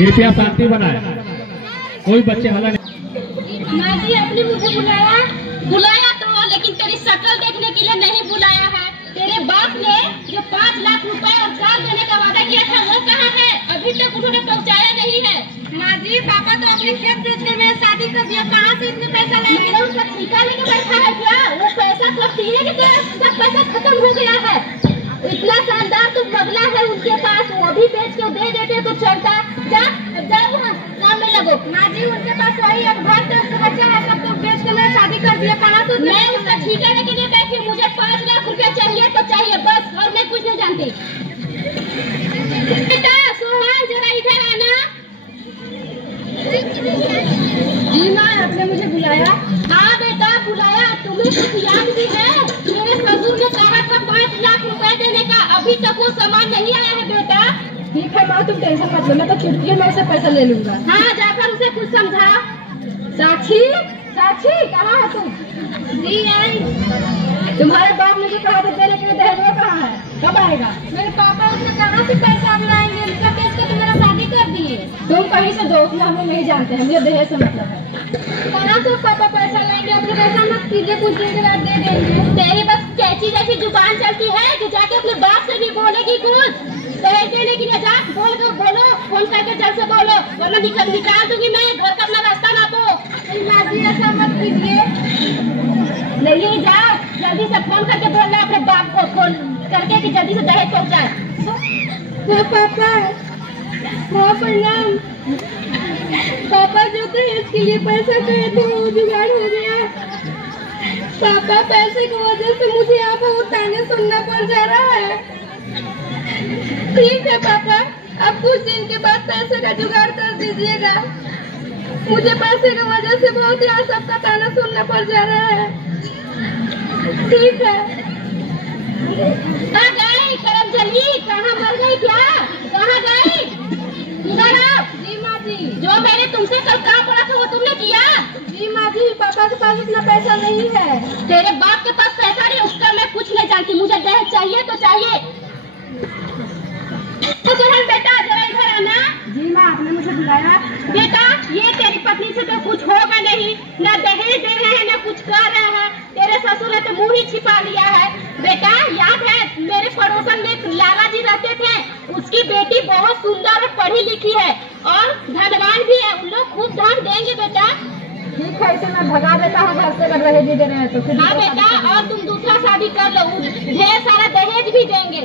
कृपया शांति बनाए, कोई बच्चे हल्ला नहीं। माँ जी आपने मुझे बुलाया तो, लेकिन तेरी शक्ल देखने के लिए नहीं बुलाया है। तेरे बाप ने जो 5 लाख रुपए और कार देने का वादा किया था वो कहाँ है? अभी तक उन्होंने पहुँचाया नहीं है। माँ जी पापा तो अपने खेत बेचने में शादी कर दिया, कहाँ से इतने पैसा लाएंगे? उसका ठेका लेके बैठा है क्या? वो पैसा सब पीने के तेरा सब पैसा खत्म हो गया है। इतना शानदार तो बगला है उनके पास, वो भी बेच के दे देते तो चलता। जाओ वहाँ काम में लगो। माँ जी उनके पास वही अब घर तक बच्चा है, सब तो बेच के मैं शादी कर दिया, कहाँ तो मैं उसका ठेका लेके नहीं बैठी। मुझे 5 लाख रुपया चाहिए तो चाहिए बस, और मैं कुछ नहीं जानती। बेटा सोहन जरा इधर आना। जी माँ आपने मुझे बुलाया? हाँ बेटा बुलाया। तुम्हें कुछ याद भी है? मेरे ससुर ने कहा था 5 लाख रुपए देने का, अभी तक वो सामान नहीं आया है बेटा। ठीक है माँ तुम टेंशन मत लो, मैं तो चुटकी में उसे पैसा ले लूंगा। हाँ जाकर उसे कुछ समझा। साक्षी साक्षी कहाँ है तुम? जी आई। तुम्हारे बाप ने जो कहा था तेरे के दहेज वो कहाँ है? कब आएगा? मेरे पापा उसने कहाँ से पैसा लाएंगे? उसका बेच के तुम्हारा शादी कर दिए। तुम कहीं से दो, हम लोग नहीं जानते हैं, मुझे दहेज से मतलब है। कहाँ से पापा पैसा लाएंगे? अपने पैसा मत कीजिए, कुछ दिन के बाद दे देंगे। तेरी बस कैची जैसी जुबान चलती है कि जाके अपने बाप से भी बोलेगी कुछ। दहेज देने के लिए जा, बोलो फोन करके जल्द से बोलो, वरना निकाल दूंगी मैं घर का अपना रास्ता ना दो। माँ जी ऐसा मत कीजिए। नहीं जा, जल्दी से फोन करके बोलना अपने बाप को, फोन करके कि जल्दी से दहेज पहुँचाए। पापा हाँ प्रणाम। पापा जो दहेज के लिए पैसा कहे थे वो जुगाड़ हो गया। पापा पैसे की वजह से मुझे यहाँ पर ताने सुनना पड़ जा रहा है। ठीक है पापा, अब कुछ दिन के बाद पैसे का जुगाड़ कर दीजिएगा। मुझे पैसे की वजह से बहुत यहाँ सबका ताना सुनना पड़ जा रहा है। ठीक है। कहाँ गई करमजली? कहाँ मर गई क्या? कहाँ गई? इधर आओ। जी माँ जी। जो मैंने तुमसे कल काम पड़ा था वो तुमने किया? जी माँ जी, पापा के पास इतना पैसा नहीं है। तेरे बाप के पास पैसा नहीं, उसका मैं कुछ नहीं जानती। मुझे दहेज चाहिए तो चाहिए। तो सोहन बेटा जरा इधर आना। जी माँ आपने मुझे बुलाया? बेटा ये तेरी पत्नी से तो कुछ होगा नहीं, ना दहेज दे रहे हैं ना कुछ कर रहे हैं। तेरे ससुर ने तो मुँह ही छिपा लिया है। बेटा याद है मेरे पड़ोसन में एक लाला जी रहते थे, उसकी बेटी बहुत सुंदर और पढ़ी लिखी है और धनवान भी है, उन लोग खूब धन देंगे बेटा। ठीक है, इसे मैं भगा देता हूँ घर से, अगर दहेज दे रहे हैं तो। हाँ बेटा, और तुम दूसरा शादी कर लो, ढेर सारा दहेज भी देंगे।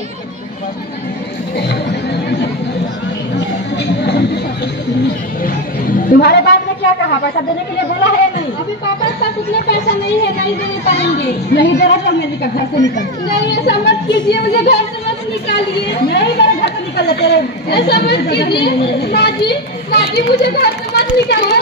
तुम्हारे बाप ने क्या कहा? पैसा देने के लिए बोला है या नहीं? अभी पापा के पास उतना पैसा नहीं है, नहीं दे पाएंगे। नहीं दे रहा तो मैं निकल, घर से निकल। नहीं ऐसा मत कीजिए, मुझे घर से मत निकालिए। नहीं मेरे घर से निकल जाते रहे। ऐसा मत कीजिए माँ जी मुझे घर से मत निकालिए।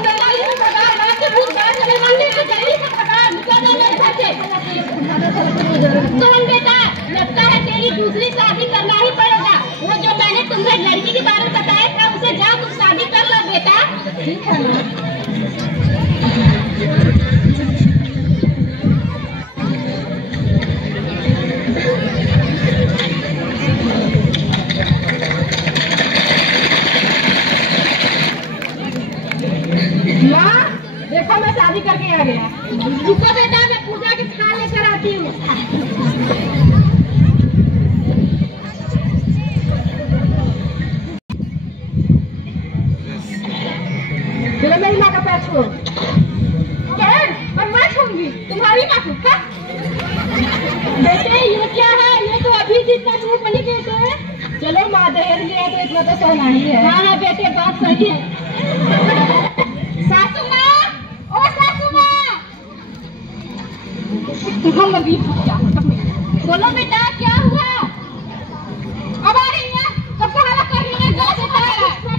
सोहन बेटा लगता है तेरी दूसरी शादी करना ही पड़ेगा। वो जो मैंने तुम्हें लड़की के बारे में बताया था उसे जाओ तुम शादी कर लो बेटा। ठीक है माँ। देखो मैं शादी करके आ गया। रुको बेटा मैं पूजा की थाल लेकर आती हूँ। चलो मेरी माँ का पैर छोड़। मैं छूंगी तुम्हारी माँ को। बेटे ये क्या है? ये तो अभी जितना मुँह बनी बेटे है। चलो माँ दहेज लिया तो इतना तो सहना ही है। हाँ बेटे बात सही है। सासू माँ, ओ सासू माँ। बोलो बेटा क्या हुआ? अब आ रही है? कब से हालत कर रही है?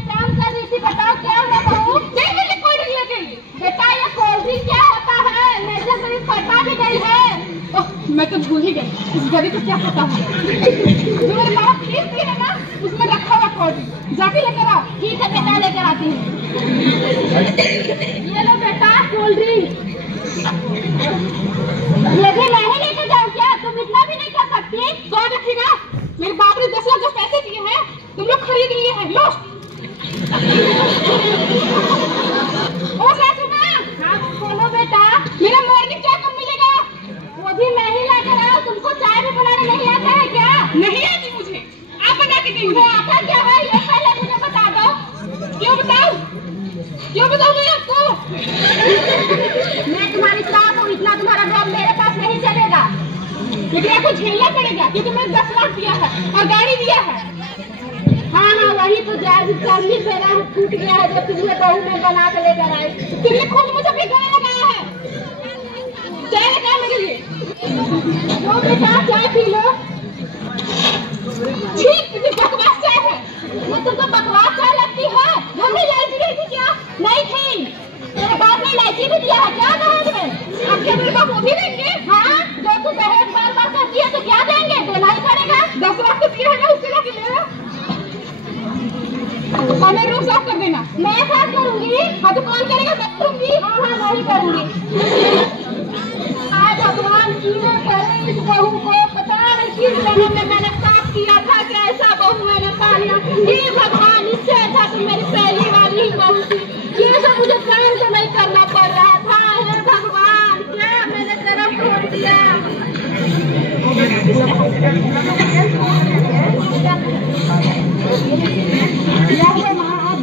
काम कर रही थी, बताओ क्या हुआ बहू? नहीं कोल्ड ड्रिंक लेके आई। बेटा ये कोल्ड ड्रिंक क्या होता है? मुझे कभी पता भी नहीं है। ओह मैं तो भूल ही गई, इस गरीब को क्या पता है? जो मेरे बाप खीर पी है ना उसमें रखा हुआ कोल्ड ड्रिंक, जाके लेकर आओ। ठीक है बेटा लेकर आती हूँ। ये लो बेटा कोल्ड ड्रिंक। ये भी नहीं लेके जाओ क्या? तुम इतना भी नहीं कर सकती? कौन रखेगा? मेरे बाप ने 10 लाख पैसे दिए हैं, तुम लोग खरीद लिए हैं। लो तुम्हें आता क्या है ये पहले मुझे बता दो। क्यों बताऊं मैं आपको? मैं तुम्हारी साथ हूँ, इतना तुम्हारा जॉब मेरे पास नहीं चलेगा, क्योंकि आपको झेलना पड़ेगा, क्योंकि मैं 10 लाख दिया है और गाड़ी दिया है। हाँ वही तो जायज फैमिली मेरा टूट गया है, जब तुमने बहू में बना के लेकर आए। तुमने खुद मुझे अपने गले लगाया है। चाय लगा मेरे लिए, वो बेटा चाय पी लो। ठीक बकवास चाय है, वो तुमको बकवास चाय लगती है। हमने इलायची दी थी क्या? नहीं थी। तेरे बाप ने इलायची भी दिया है क्या दहेज में? अब क्या मेरे बाप वो भी देंगे? हाँ, जो तू दहेज बार करती है तो क्या देंगे? देना ही पड़ेगा। 10 लाख तो दिया है ना, उससे लाके ले लो। हमें रूम साफ कर देना। मैं साफ करूंगी? हाँ तो कौन करेगा? मैं करूंगी। हाँ मैं ही करूंगी। आज भगवान कीने करे इस बहू को, पता नहीं किस जन्म में मैंने पाप किया था कि ऐसा बहू मैंने पा लिया। ये भगवान, इससे अच्छा तो मेरी पहली वाली ही बहू थी। ये सब मुझे काम तो नहीं करना पड़ रहा था। हे भगवान, क्या मैंने कर्म छोड़ दिया।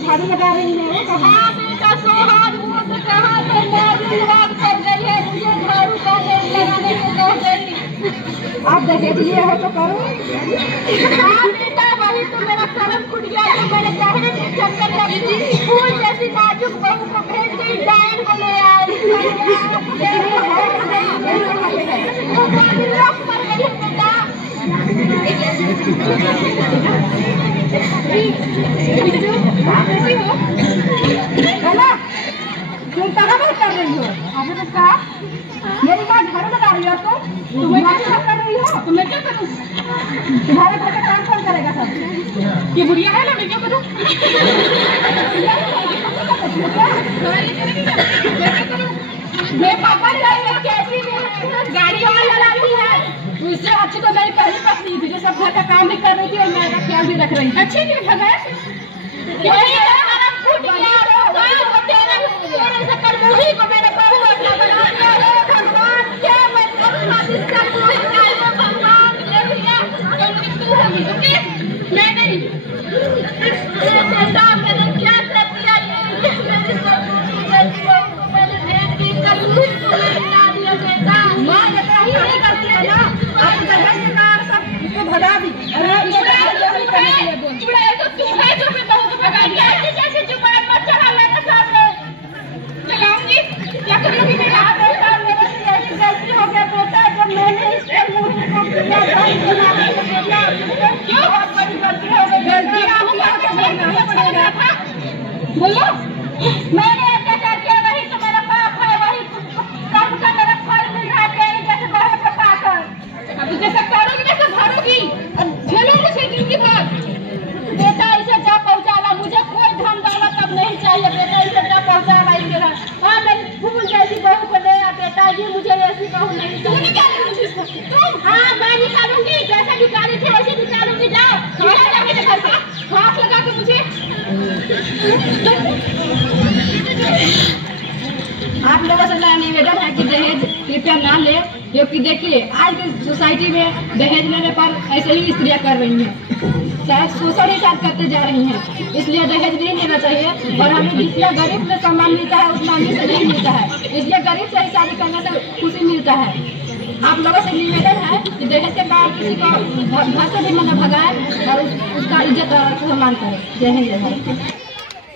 झाड़ू लगा रही है। कहाँ बेटा सोहाग कहाँ से विवाद कर गई है, मुझे झाड़ू लगाने को कह गई। आप दहेज लिए हो तो करो। हाँ बेटा, वही तो मेरा कर्म फूट गया, तो मैंने दहेज के चक्कर लगी थी। फूल जैसी नाजुक बहू को भेज दी, डायन को ले आए। तुम कहाँ बात कर रही हो? आपने तो कहा मेरी बात झाड़ू लगा रही हो, तो तुम्हें क्या कर रही हो? तुम्हें क्या करूँ? तुम्हारे घर का काम कौन करेगा? सब ये बुढ़िया है ना, मैं क्या करूँ? मेरे पापा ने कैसी गाड़ी और लड़ाती है, उससे अच्छी तो मेरी पहली पत्नी थी, जो सब घर का काम भी कर रही थी और मेरा ख्याल भी रख रही थी। अच्छी नहीं भगा को मैंने बहू अपना बना दिया। भगवान, क्या मैं इसका भगवान मैं नहीं मैंने क्या कर दिया? माँ नहीं करती है ना, आप दहेज के कार सब इसको भगा दी। भगा दिया जैसे जुबान पर चढ़ा लेना सामने चलाऊंगी। क्या करोगी? मेरा बेटा मेरे से ऐसी गलती हो गया बेटा, जब मैंने इसके मुंह को किया क्यों बहुत बड़ी गलती हो गई। गलती था बोलो, मैंने अत्याचार किया, वही तो मेरा पाप है, वही कर्म का मेरा फल मिल रहा है तेरे जैसे बहू को पाकर। अब जैसा करोगी वैसे भरोगी, अब झेलो मुझे जिंदगी भर। बेटा इसे जा पहुंचाना, मुझे कोई धन दौलत अब नहीं चाहिए बेटा, इसे जा पहुंचाना इसके घर। हाँ मेरी फूल जैसी बहू को ले आ बेटा, ये मुझे ऐसी बहू नहीं। तुम निकालूंगी इसको? तुम? हाँ मैं निकालूंगी, जैसे निकाली थी वैसे निकालूंगी। जाओ मेरे घर से हाथ लगा के मुझे। आप लोगों से मेरा निवेदन है कि दहेज कृपया ना ले, क्योंकि देखिए आज की सोसाइटी में दहेज लेने पर ऐसे ही स्त्रियां कर रही हैं, शायद शोषण ही शायद करते जा रही हैं, इसलिए दहेज नहीं लेना चाहिए। और हमें जितना गरीब से सम्मान मिलता है उतना अमीर से नहीं मिलता है, इसलिए गरीब से ही शादी करने से खुशी मिलता है। आप लोगों से निवेदन है कि दहेज के कारण किसी को घर से भी मतलब भगाए और उसका इज्जत और सम्मान करें। जय हिंद जय भारत।